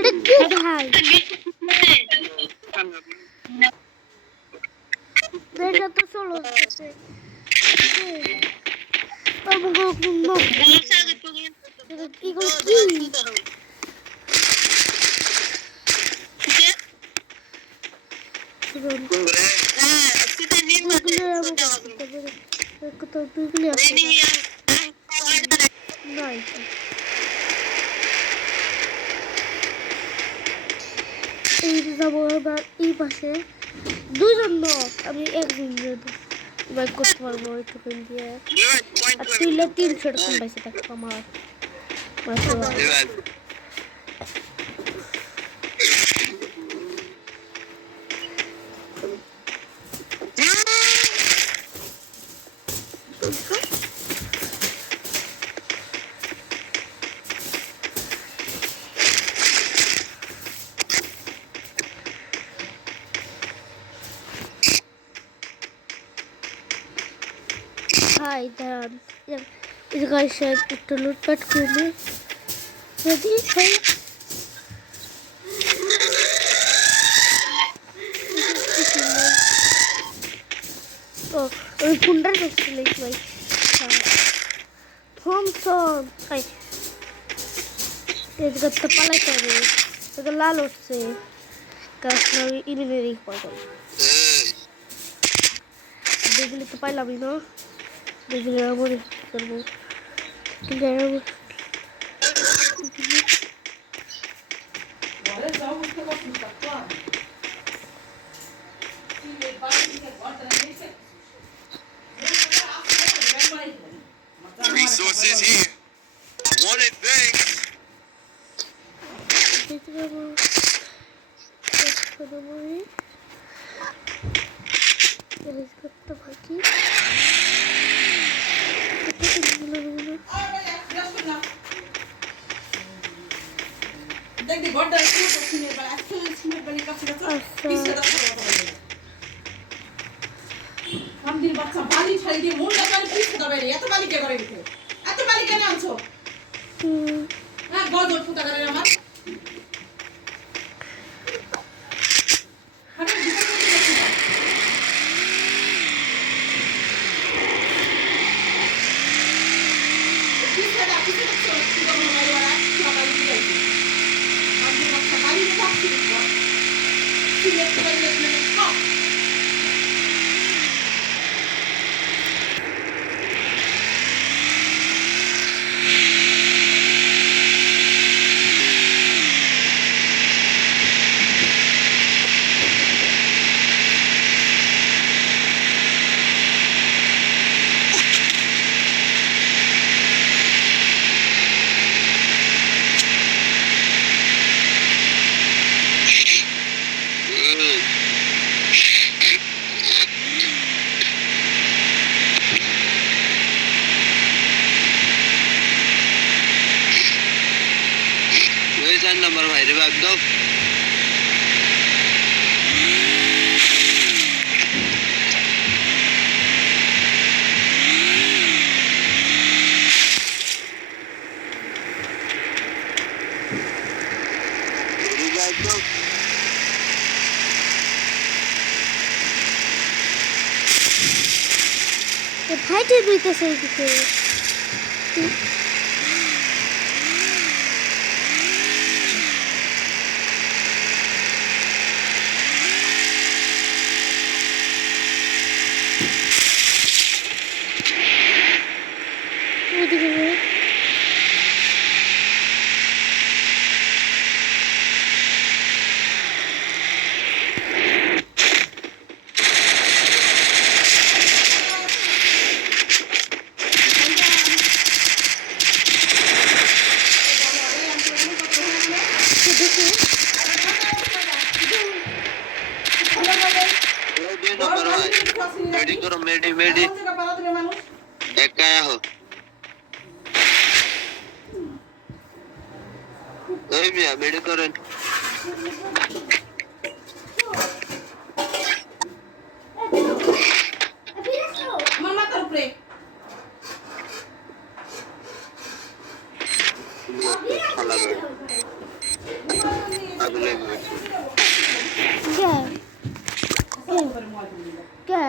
এটা কি ভাই দেখা তো চলো এই যাবো এবার এই পাশে দুইজন লোক আমি একজন বাইক করতে পারবো ওইটুকুন দিয়ে আর তুইলে 300 টাকা পাইছে টাকা আমার Hi, Dan. This guy said to look at me. Ready? Hey. Oh, we put that next to like my Thompson. Hi. It's got the palette. The lalo say. Cause now we in very important. They to pile up, you know. They will resources here. Wanted things. বাচ্চা বালি ছাই দিয়ে মুন্ডা করে পিছে দাও বাইরে এত বালি কে করে দিতে এত বালি কেন আনছো হ্যাঁ গজল ফুটা করে আমার আরে দিতে পিছে দাও কি করব বাইরে ওরা পুরো বালি দিয়ে দিই আমি বাচ্চা বালি দিয়ে থাকছি সিলেক্ট করে দিলে খাও नंबर भाई रे बाप दो ফাইটে দুইতেছে ওইদিকে मेडी करो मेडी मेडी एक आया हो ओए मिया मेडी करो मामा तर प्रे खाला কত করে মোবাইল দিল কে